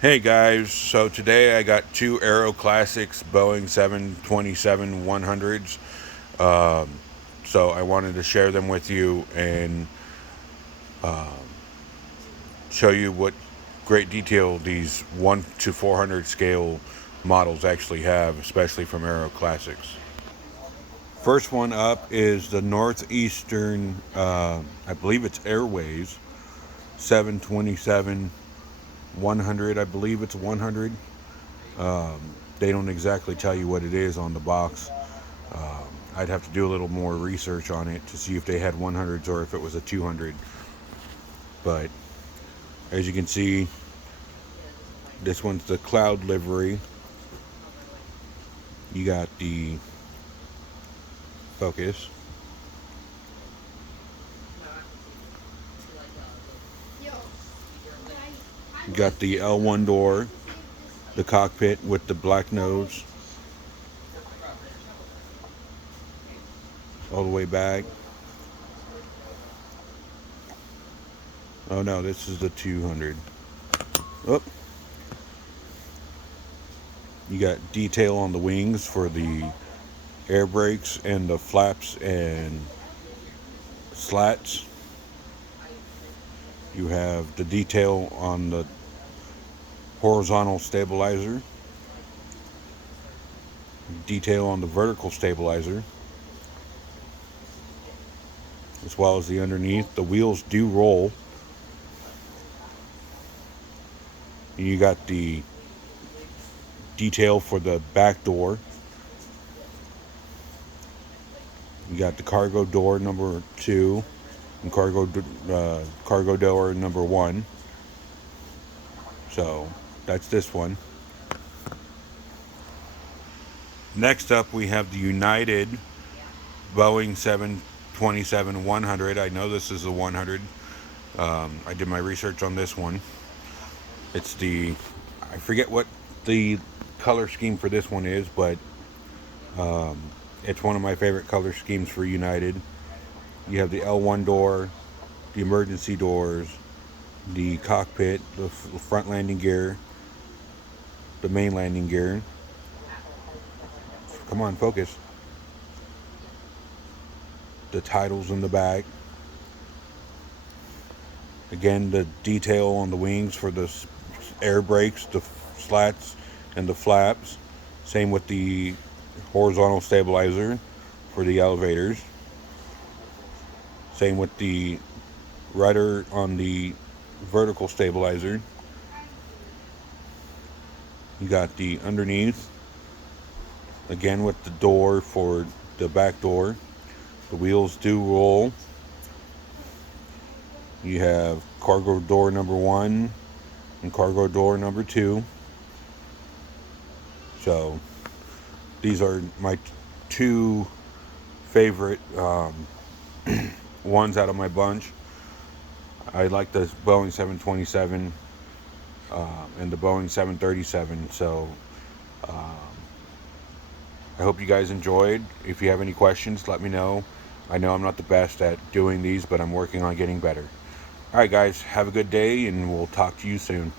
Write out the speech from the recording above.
Hey guys, so today I got two Aero Classics Boeing 727-100s. So I wanted to share them with you and show you what great detail these 1 to 400 scale models actually have, especially from Aero Classics. First one up is the Northeastern, I believe it's Airways 727 100. I believe it's 100. They don't exactly tell you what it is on the box. I'd have to do a little more research on it to see if they had 100s or if it was a 200. But as you can see, this one's the cloud livery. You got the focus. You got the L1 door, the cockpit with the black nose all the way back. Oh no, this is the 200. Oh. You got detail on the wings for the air brakes and the flaps and slats. You have the detail on the horizontal stabilizer, detail on the vertical stabilizer, as well as the underneath. The wheels do roll. You got the detail for the back door. You got the cargo door number 2 and cargo door number 1. So that's this one. Next up, we have the United Boeing 727-100. I know this is a 100. I did my research on this one. It's I forget what the color scheme for this one is, but it's one of my favorite color schemes for United. You have the L1 door, the emergency doors, the cockpit, the front landing gear, the main landing gear. Come on, focus. The titles in the back. Again, the detail on the wings for the air brakes, the slats, and the flaps. Same with the horizontal stabilizer for the elevators. Same with the rudder on the vertical stabilizer. You got the underneath, again with the door for the back door. The wheels do roll. You have cargo door number 1 and cargo door number 2. So these are my two favorite ones out of my bunch. I like the Boeing 727 and the Boeing 737. So I hope you guys enjoyed. If you have any questions, let me know. I know I'm not the best at doing these, but I'm working on getting better. All right, guys, have a good day, and we'll talk to you soon.